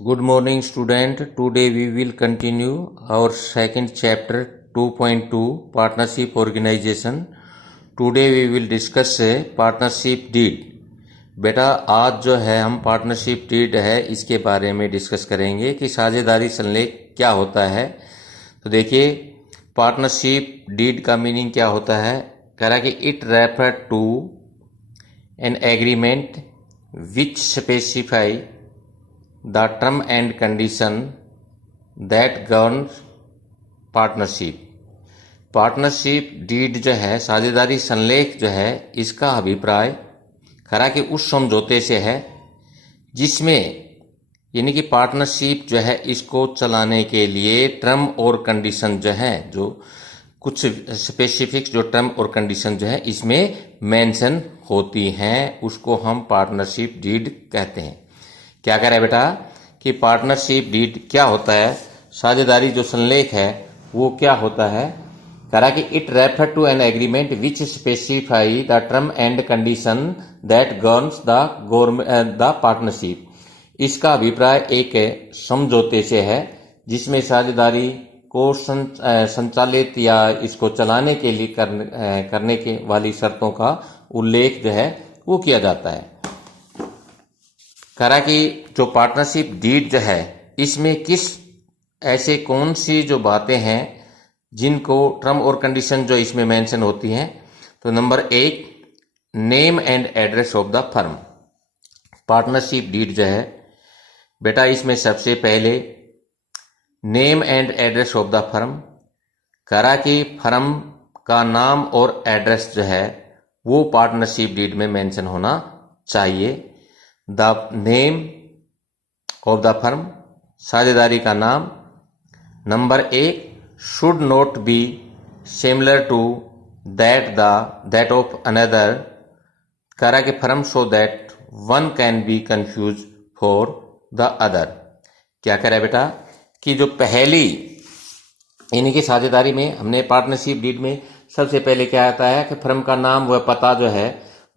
Good morning, student. Today we will continue our second chapter 2.2 Partnership Organization. Today we will discuss partnership deed. बेटा आज जो है हम partnership deed है इसके बारे में डिस्कस करेंगे कि साझेदारी संलेख क्या होता है। तो देखिए पार्टनरशिप डीड का मीनिंग क्या होता है। कह रहा है कि it refer to an agreement which specify the term and condition that governs partnership. Partnership deed जो है साझेदारी संलेख जो है इसका अभिप्राय खरा कि उस समझौते से है जिसमें यानी कि पार्टनरशिप जो है इसको चलाने के लिए टर्म और कंडीशन जो है जो कुछ स्पेसिफिक जो टर्म और कंडीशन जो है इसमें मेंशन होती हैं उसको हम पार्टनरशिप डीड कहते हैं। क्या कह रहा है बेटा कि पार्टनरशिप डीड क्या होता है, साझेदारी जो संलेख है वो क्या होता है। कह रहा कि it refer to an agreement which specify the term and condition that governs the partnership. इसका अभिप्राय एक समझौते से है जिसमें साझेदारी को संचालित या इसको चलाने के लिए करने के वाली शर्तों का उल्लेख जो है वो किया जाता है। कह रहा कि जो पार्टनरशिप डीड जो है इसमें किस ऐसे कौन सी जो बातें हैं जिनको टर्म और कंडीशन जो इसमें मेंशन होती हैं। तो number 1 name and address of the firm. Partnership deed जो है बेटा इसमें सबसे पहले name and address of the firm. कह रहा कि फर्म का नाम और एड्रेस जो है वो पार्टनरशिप डीड में मेंशन होना चाहिए। The name of the firm साझेदारी का नाम। Number 1 should not be similar to that of another. कह रहा कि firm so that one can be confuse for the other. क्या कह रहा है बेटा कि जो पहली यानी कि साझेदारी में हमने पार्टनरशिप डीड में सबसे पहले क्या आता है कि फर्म का नाम व पता जो है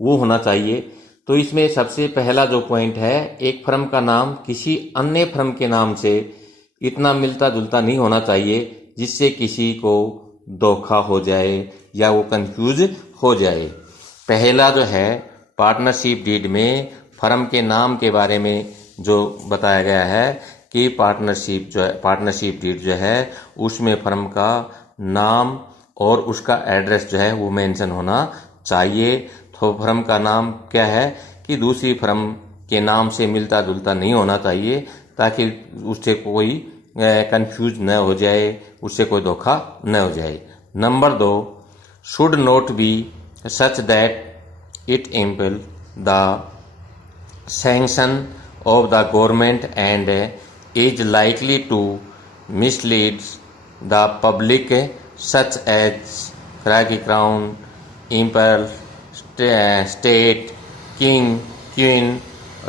वो होना चाहिए। तो इसमें सबसे पहला जो पॉइंट है एक फर्म का नाम किसी अन्य फर्म के नाम से इतना मिलता जुलता नहीं होना चाहिए जिससे किसी को धोखा हो जाए या वो कंफ्यूज हो जाए। पहला जो है पार्टनरशिप डीड में फर्म के नाम के बारे में जो बताया गया है कि पार्टनरशिप डीड जो है उसमें फर्म का नाम और उसका एड्रेस जो है वो मेंशन होना चाहिए। तो फर्म का नाम क्या है कि दूसरी फर्म के नाम से मिलता जुलता नहीं होना चाहिए ताकि उससे कोई कंफ्यूज न हो जाए, उससे कोई धोखा न हो जाए। Number 2 should not be such that it impel the sanction of the government and is likely to mislead the public such as crown, impel, state, king, queen,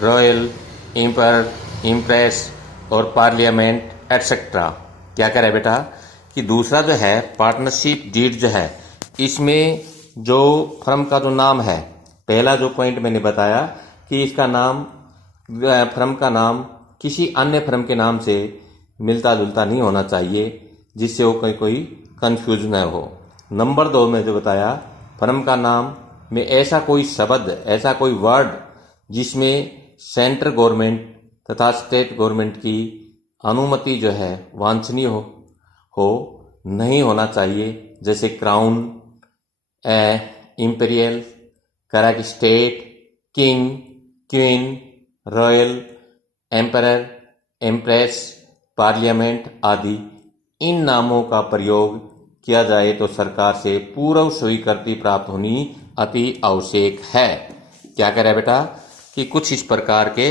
royal, emperor, empress और पार्लियामेंट एटसेट्रा। क्या कह रहा है बेटा कि दूसरा जो है पार्टनरशिप डीड जो है इसमें जो फर्म का जो नाम है, पहला जो पॉइंट मैंने बताया कि इसका नाम फर्म का नाम किसी अन्य फर्म के नाम से मिलता जुलता नहीं होना चाहिए जिससे वो कोई कंफ्यूज न हो। नंबर 2 में जो बताया फर्म का नाम में ऐसा कोई शब्द, ऐसा कोई वर्ड जिसमें सेंट्रल गवर्नमेंट तथा स्टेट गवर्नमेंट की अनुमति जो है वांछनीय हो नहीं चाहिए। जैसे क्राउन, इंपीरियल, करा की state, king, queen, royal, emperor, empress, parliament आदि इन नामों का प्रयोग किया जाए तो सरकार से पूर्व स्वीकृति प्राप्त होनी अति आवश्यक है। क्या कह रहा है बेटा कि कुछ इस प्रकार के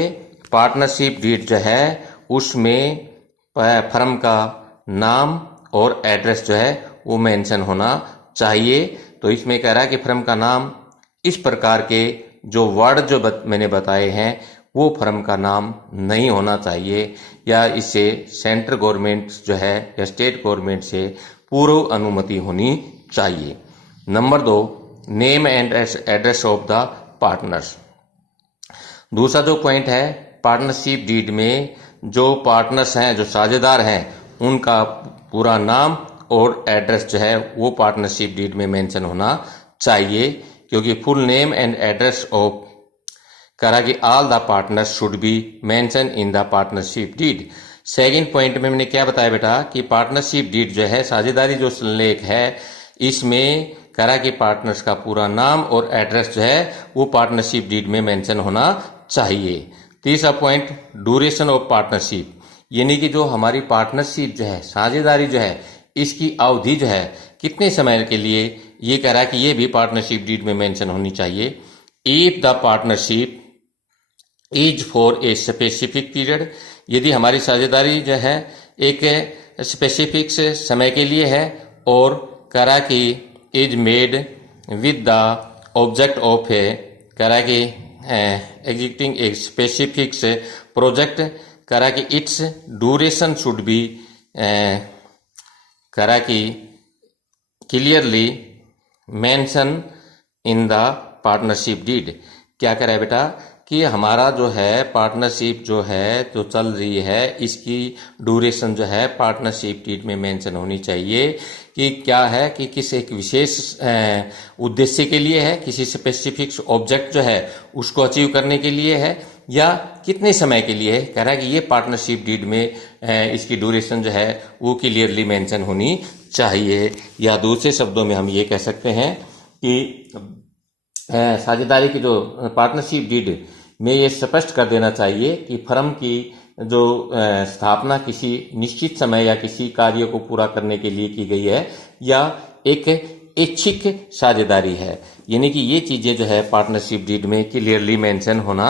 पार्टनरशिप डीड जो है उसमें फर्म का नाम और एड्रेस जो है वो मेंशन होना चाहिए। तो इसमें कह रहा है कि फर्म का नाम इस प्रकार के जो वर्ड जो मैंने बताए हैं वो फर्म का नाम नहीं होना चाहिए या इससे सेंट्रल गवर्नमेंट जो है या स्टेट गवर्नमेंट से पूर्व अनुमति होनी चाहिए। Number 2 name and address of the partners. दूसरा जो पॉइंट है पार्टनरशिप डीड में जो पार्टनर्स हैं, जो साझेदार हैं, उनका पूरा नाम और एड्रेस जो है वो पार्टनरशिप डीड में मेंशन होना चाहिए, क्योंकि full name and address of करा कि all the partners should be mention in the partnership deed. Second point में मैंने क्या बताया बेटा कि पार्टनरशिप डीड जो है, साझेदारी जो संलेख है, इसमें करा कि पार्टनर्स का पूरा नाम और एड्रेस जो है वो पार्टनरशिप डीड में मेंशन होना चाहिए। तीसरा पॉइंट, ड्यूरेशन ऑफ पार्टनरशिप, यानी कि जो हमारी पार्टनरशिप जो है, साझेदारी जो है, इसकी अवधि जो है कितने समय के लिए, ये कह रहा है कि ये भी पार्टनरशिप डीड में मेंशन होनी चाहिए। If the partnership is for a specific period, यदि हमारी साझेदारी जो है एक स्पेसिफिक समय के लिए है और करा कि is made with the object of a करा कि एग्जीक्यूटिंग ए स्पेसिफिक प्रोजेक्ट, करा कि इट्स ड्यूरेशन शुड बी करा कि clearly mention in the partnership deed. क्या करा है बेटा कि हमारा जो है पार्टनरशिप जो है जो चल रही है, इसकी ड्यूरेशन जो है पार्टनरशिप डीड में मेंशन होनी चाहिए कि क्या है कि किस एक विशेष उद्देश्य के लिए है, किसी स्पेसिफिक ऑब्जेक्ट जो है उसको अचीव करने के लिए है, या कितने समय के लिए है। कह रहा है कि ये पार्टनरशिप डीड में इसकी ड्यूरेशन जो है वो क्लियरली मेंशन होनी चाहिए। या दूसरे शब्दों में हम ये कह सकते हैं कि साझेदारी की जो पार्टनरशिप डीड में ये स्पष्ट कर देना चाहिए कि फर्म की जो स्थापना किसी निश्चित समय या किसी कार्य को पूरा करने के लिए की गई है, या एक ऐच्छिक साझेदारी है, यानी कि ये चीजें जो है पार्टनरशिप डीड में क्लियरली मेंशन होना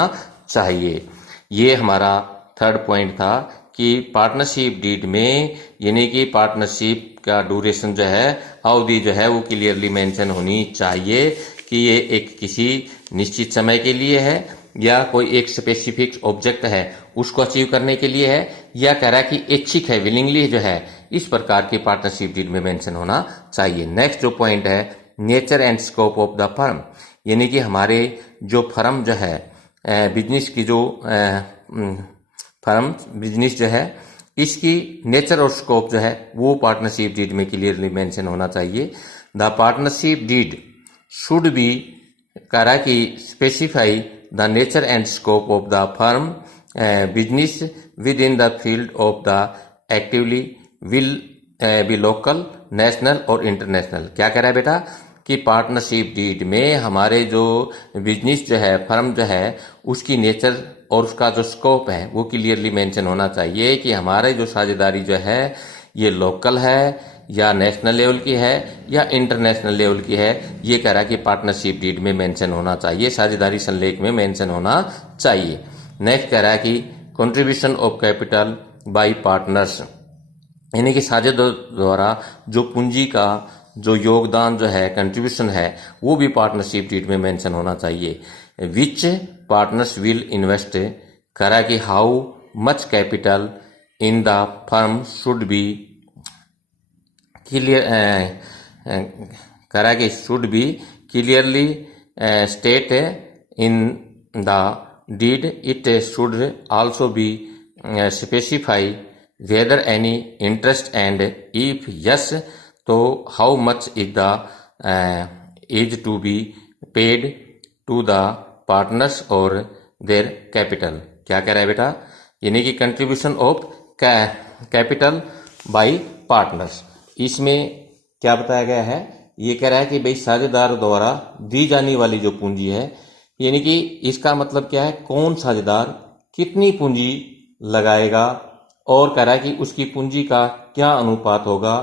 चाहिए। ये हमारा थर्ड पॉइंट था कि पार्टनरशिप डीड में यानी कि पार्टनरशिप का ड्यूरेशन जो है, अवधि जो है वो क्लियरली मेंशन होनी चाहिए कि ये एक किसी निश्चित समय के लिए है, या कोई एक स्पेसिफिक ऑब्जेक्ट है उसको अचीव करने के लिए है, या कह रहा है कि ऐच्छिक है, विलिंगली जो है, इस प्रकार की पार्टनरशिप डीड में मेंशन होना चाहिए। नेक्स्ट जो पॉइंट है, nature and scope of the firm, यानी कि हमारे जो फर्म जो है, बिजनेस की जो फर्म बिजनेस जो है, इसकी नेचर और स्कोप जो है वो पार्टनरशिप डीड में क्लियरली मेंशन होना चाहिए। The partnership deed should be करा कि specify the nature and scope of the firm business within the field of the actively will be local, national और इंटरनेशनल। क्या कह रहा है बेटा कि पार्टनरशिप डीड में हमारे जो बिजनेस जो है, फर्म जो है, उसकी नेचर और उसका जो स्कोप है वो क्लियरली मेंशन होना चाहिए कि हमारे जो साझेदारी जो है ये लोकल है, या नेशनल लेवल की है, या इंटरनेशनल लेवल की है। ये कह रहा है कि पार्टनरशिप डीड में मेंशन होना चाहिए, साझेदारी संलेख में मेंशन होना चाहिए। नेक्स्ट कह रहा है कि contribution of capital by partners, यानी कि साझेदार द्वारा जो पूंजी का जो योगदान जो है, कंट्रीब्यूशन है, वो भी पार्टनरशिप डीड में मेंशन होना चाहिए। विच पार्टनर्स विल इन्वेस्ट, कह रहा है कि how much capital in the firm should be clear, करा कि should be clearly state in the deed. It should also be specify whether any interest and if yes तो how much is the is to be paid to the partners or their capital. क्या कह रहा है बेटा, यानी कि contribution of capital by partners, इसमें क्या बताया गया है, ये कह रहा है कि भाई साझेदार द्वारा दी जाने वाली जो पूंजी है, यानी कि इसका मतलब क्या है, कौन साझेदार कितनी पूंजी लगाएगा, और कह रहा है कि उसकी पूंजी का क्या अनुपात होगा,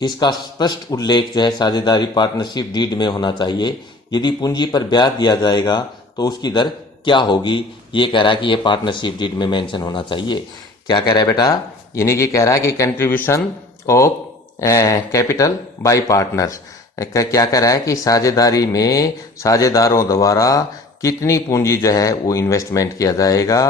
इसका स्पष्ट उल्लेख जो है साझेदारी पार्टनरशिप डीड में होना चाहिए। यदि पूंजी पर ब्याज दिया जाएगा तो उसकी दर क्या होगी, ये कह रहा है कि ये पार्टनरशिप डीड में मेंशन होना चाहिए। क्या कह रहा है बेटा, यानी कि कह रहा है कि contribution of capital by partners, क्या कह रहा है कि साझेदारी में साझेदारों द्वारा कितनी पूंजी जो है वो इन्वेस्टमेंट किया जाएगा।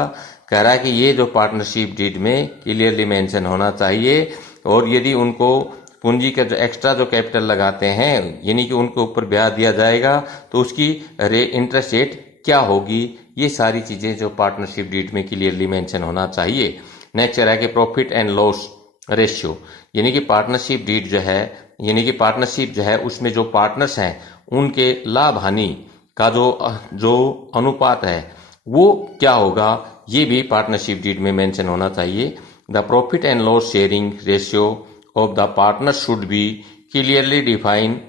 कह रहा है कि ये जो पार्टनरशिप डीड में क्लियरली मेंशन होना चाहिए, और यदि उनको पूंजी का जो एक्स्ट्रा जो कैपिटल लगाते हैं, यानी कि उनके ऊपर ब्याज दिया जाएगा तो उसकी इंटरेस्ट रेट क्या होगी, ये सारी चीजें जो पार्टनरशिप डीड में क्लियरली मेंशन होना चाहिए। नेक्स्ट कह रहा है कि प्रॉफिट एंड लॉस रेशियो, यानी कि पार्टनरशिप डीड जो है, यानी कि पार्टनरशिप जो है उसमें जो पार्टनर्स हैं उनके लाभ हानि का जो अनुपात है वो क्या होगा, ये भी पार्टनरशिप डीड में मेंशन होना चाहिए। The profit and loss sharing ratio of the partner should be clearly defined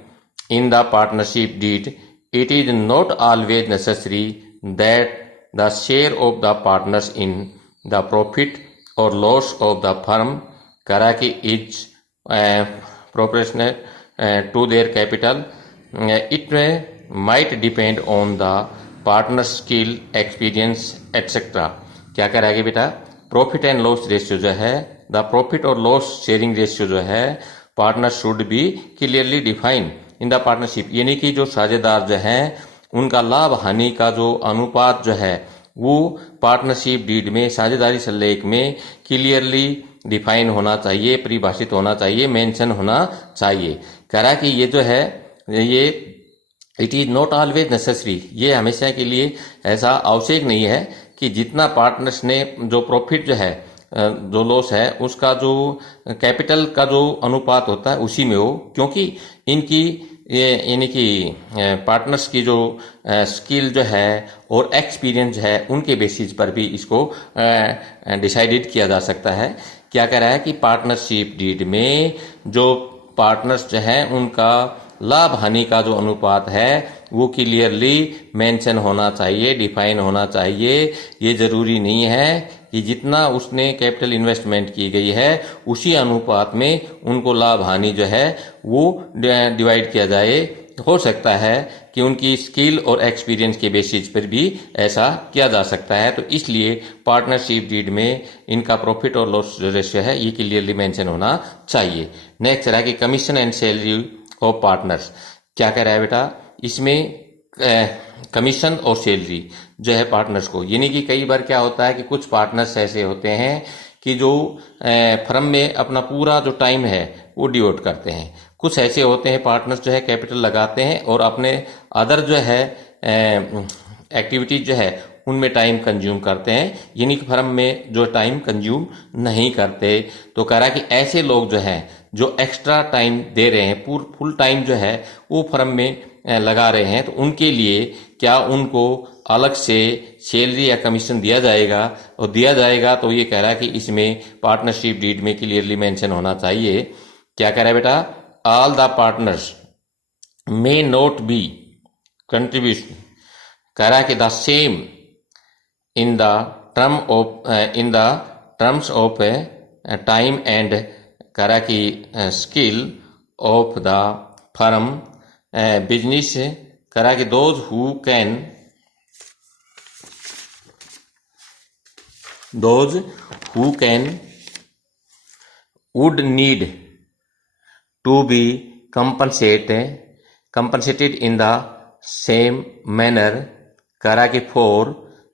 in the partnership deed. It is not always necessary that the share of the partners in the profit or loss of the firm Karaki is proportional to their capital. It might depend on the partner's skill, experience, etc. क्या करेंगे बेटा, profit and loss ratio जो है, the profit और loss sharing ratio जो है, partner should be clearly defined in the partnership, यानी कि जो साझेदार जो हैं उनका लाभ हानि का जो अनुपात जो है वो पार्टनरशिप डीड में, साझेदारी सल्लेख में क्लियरली डिफाइन होना चाहिए, परिभाषित होना चाहिए, मेंशन होना चाहिए। कह रहा कि ये जो है ये it is not always necessary, ये हमेशा के लिए ऐसा आवश्यक नहीं है कि जितना पार्टनर्स ने जो प्रॉफिट जो है, जो लॉस है, उसका जो कैपिटल का जो अनुपात होता है उसी में हो, क्योंकि इनकी यानी कि पार्टनर्स की जो स्किल जो है और एक्सपीरियंस है उनके बेसिस पर भी इसको डिसाइडेड किया जा सकता है। क्या कह रहा है कि पार्टनरशिप डीड में जो पार्टनर्स जो हैं उनका लाभ हानि का जो अनुपात है वो क्लियरली मेंशन होना चाहिए, डिफाइन होना चाहिए। ये जरूरी नहीं है कि जितना उसने कैपिटल इन्वेस्टमेंट की गई है उसी अनुपात में उनको लाभ हानि जो है वो डिवाइड किया जाए। हो सकता है कि उनकी स्किल और एक्सपीरियंस के बेसिस पर भी ऐसा किया जा सकता है। तो इसलिए पार्टनरशिप डीड में इनका प्रॉफिट और लॉस रेशियो है ये क्लियरली मेंशन होना चाहिए। नेक्स्ट है कि commission and salary of partners. क्या कह रहा है बेटा, इसमें कमीशन और सैलरी जो है पार्टनर्स को, यानी कि कई बार क्या होता है कि कुछ पार्टनर्स ऐसे होते हैं कि जो फर्म में अपना पूरा जो टाइम है वो डिवोट करते हैं। कुछ ऐसे होते हैं पार्टनर्स जो है कैपिटल लगाते हैं और अपने अदर जो है एक्टिविटीज जो है उनमें टाइम कंज्यूम करते हैं, यानी कि फर्म में जो टाइम कंज्यूम नहीं करते। तो कह रहा है कि ऐसे लोग जो हैं जो एक्स्ट्रा टाइम दे रहे हैं, फुल टाइम जो है वो फर्म में लगा रहे हैं, तो उनके लिए क्या उनको अलग से सैलरी या कमीशन दिया जाएगा, और दिया जाएगा तो ये कह रहा है कि इसमें पार्टनरशिप डीड में क्लियरली मेंशन होना चाहिए। क्या कह रहा है बेटा, all the partners may not be contribution, कह रहा है कि the same in the terms of time and, कह रहा है कि skill of the firm business, कह रहा है कि those who can would need to be compensated in the same manner, कह रहा है कि for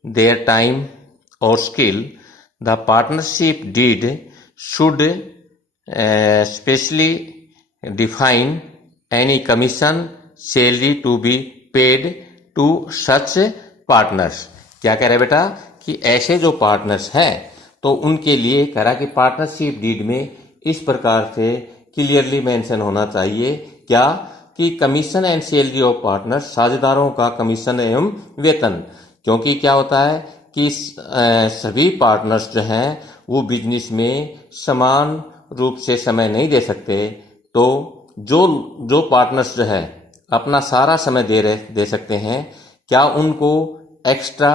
their time or skill the partnership deed should specially define any commission salary to be paid to such partners। क्या कह रहे हैं बेटा कि ऐसे जो पार्टनर्स हैं तो उनके लिए कह रहा कि पार्टनरशिप डीड में इस प्रकार से क्लियरली मेंशन होना चाहिए, क्या कि commission and salary of partners, साझेदारों का कमीशन एवं वेतन। क्योंकि क्या होता है कि सभी पार्टनर्स जो हैं वो बिजनेस में समान रूप से समय नहीं दे सकते, तो जो पार्टनर्स जो है अपना सारा समय दे सकते हैं, क्या उनको एक्स्ट्रा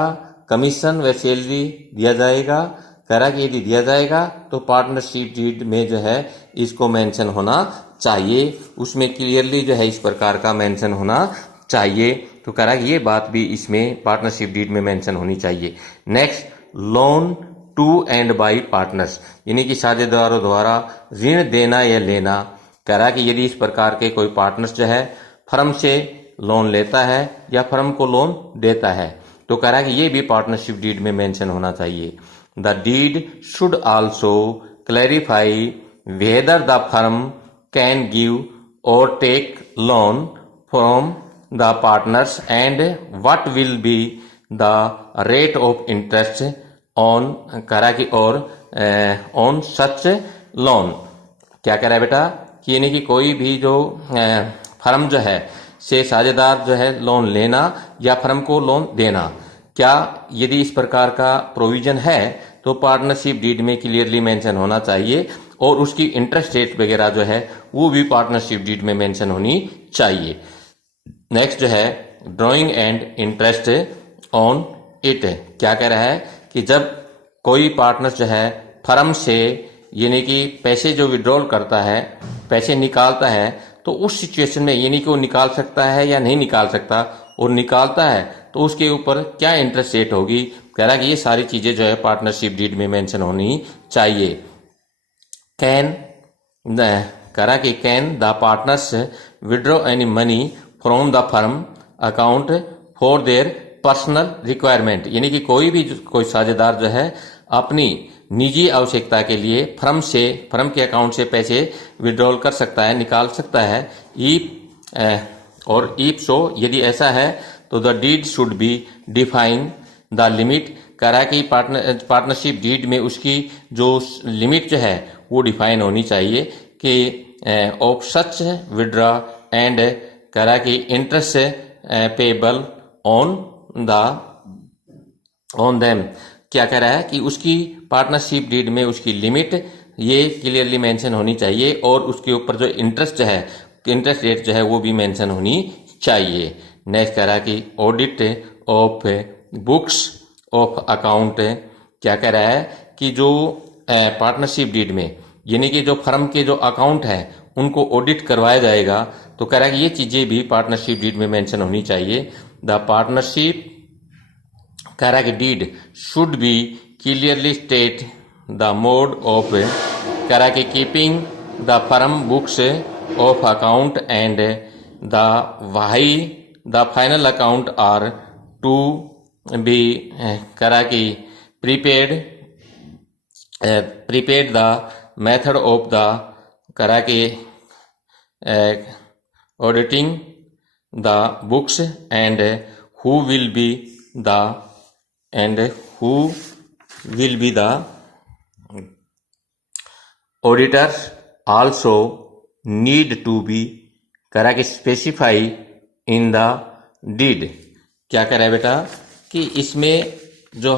कमीशन व सैलरी दिया जाएगा। कह रहा कि यदि दिया जाएगा तो पार्टनरशिप डीड में जो है इसको मेंशन होना चाहिए, उसमें क्लियरली जो है इस प्रकार का मेंशन होना चाहिए। तो कह रहा कि ये बात भी इसमें पार्टनरशिप डीड में मेंशन होनी चाहिए। Next, loan to and by partners, यानी कि साझेदारों द्वारा ऋण देना या लेना। कह रहा कि यदि इस प्रकार के कोई पार्टनर्स जो है फर्म से लोन लेता है या फर्म को लोन देता है, तो कह रहा कि ये भी पार्टनरशिप डीड में मेंशन होना चाहिए। The deed should also clarify whether the firm can give or take loan from the partners and what will be the rate of interest on करा कि और ऑन सच लोन। क्या कह रहा है बेटा कि यानी कि कोई भी जो फर्म जो है से साझेदार जो है लोन लेना या फर्म को लोन देना, क्या यदि इस प्रकार का प्रोविजन है तो पार्टनरशिप डीड में क्लियरली मेंशन होना चाहिए और उसकी इंटरेस्ट रेट वगैरह जो है वो भी पार्टनरशिप डीड में मेंशन होनी चाहिए। नेक्स्ट जो है drawing and interest on it. क्या कह रहा है कि जब कोई पार्टनर जो है फर्म से यानी कि पैसे जो विड्रॉल करता है, पैसे निकालता है, तो उस सिचुएशन में यानी कि वो निकाल सकता है या नहीं निकाल सकता, और निकालता है तो उसके ऊपर क्या इंटरेस्ट रेट होगी। कह रहा है कि ये सारी चीजें जो है पार्टनरशिप डीड में मेंशन होनी चाहिए। कैन कह रहा कि can the partners withdraw any money from the firm account for their personal requirement, यानी कि कोई साझेदार जो है अपनी निजी आवश्यकता के लिए फर्म के अकाउंट से पैसे विड्रॉल कर सकता है, निकाल सकता है। इफ सो यदि ऐसा है तो the deed should be define the limit. कह रहा है कि पार्टनरशिप डीड में उसकी जो लिमिट जो है वो डिफाइन होनी चाहिए कि ऑफ सच विड्रॉ एंड कह रहा है कि इंटरेस्ट पेबल ऑन देम। क्या कह रहा है कि उसकी पार्टनरशिप डीड में उसकी लिमिट ये क्लियरली मेंशन होनी चाहिए और उसके ऊपर जो इंटरेस्ट है, इंटरेस्ट रेट जो है वो भी मेंशन होनी चाहिए। नेक्स्ट कह रहा है कि audit of books of account. क्या कह रहा है कि जो पार्टनरशिप डीड में यानी कि जो फर्म के जो अकाउंट है उनको ऑडिट करवाया जाएगा, तो कह रहा है कि ये चीजें भी पार्टनरशिप डीड में मेंशन होनी चाहिए। द पार्टनरशिप कह रहा है कि deed should be clearly state the mode of, कह रहा है कि keeping the firm books of account and the final account are to be, कह रहा है कि prepaid the method of the, कह रहा है कि auditing the books and who will be the auditors also need to be, कह रहा है कि specify in the deed। क्या कह रहा है बेटा कि इसमें जो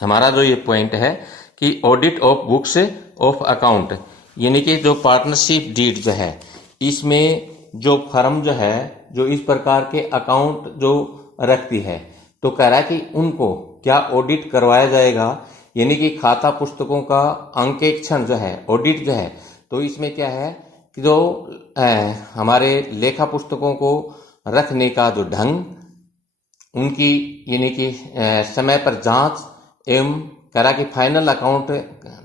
हमारा जो ये पॉइंट है कि audit of books of account, यानी कि जो पार्टनरशिप डीड जो है इसमें जो फर्म जो है जो इस प्रकार के अकाउंट जो रखती है, तो कह रहा है कि उनको क्या ऑडिट करवाया जाएगा, यानी कि खाता पुस्तकों का अंकेक्षण जो है, ऑडिट जो है। तो इसमें क्या है कि जो हमारे लेखा पुस्तकों को रखने का जो ढंग, उनकी यानी कि समय पर जांच एवं कह रहा कि फाइनल अकाउंट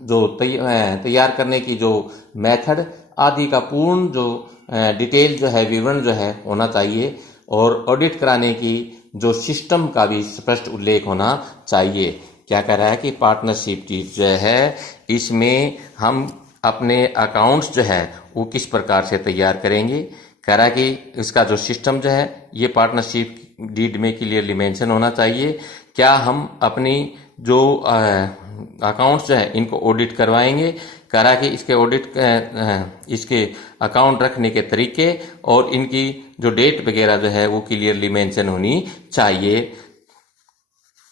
जो तैयार करने की जो मेथड आदि का पूर्ण जो डिटेल जो है, विवरण जो है होना चाहिए, और ऑडिट कराने की जो सिस्टम का भी स्पष्ट उल्लेख होना चाहिए। क्या कह रहा है कि पार्टनरशिप डीड जो है इसमें हम अपने अकाउंट्स जो है वो किस प्रकार से तैयार करेंगे। कह रहा है कि इसका जो सिस्टम जो है ये पार्टनरशिप डीड में क्लियरली मेंशन होना चाहिए। क्या हम अपनी जो अकाउंट्स जो है इनको ऑडिट करवाएंगे, कह रहा कि इसके ऑडिट इसके अकाउंट रखने के तरीके और इनकी जो डेट वगैरह जो है वो क्लियरली मेंशन होनी चाहिए।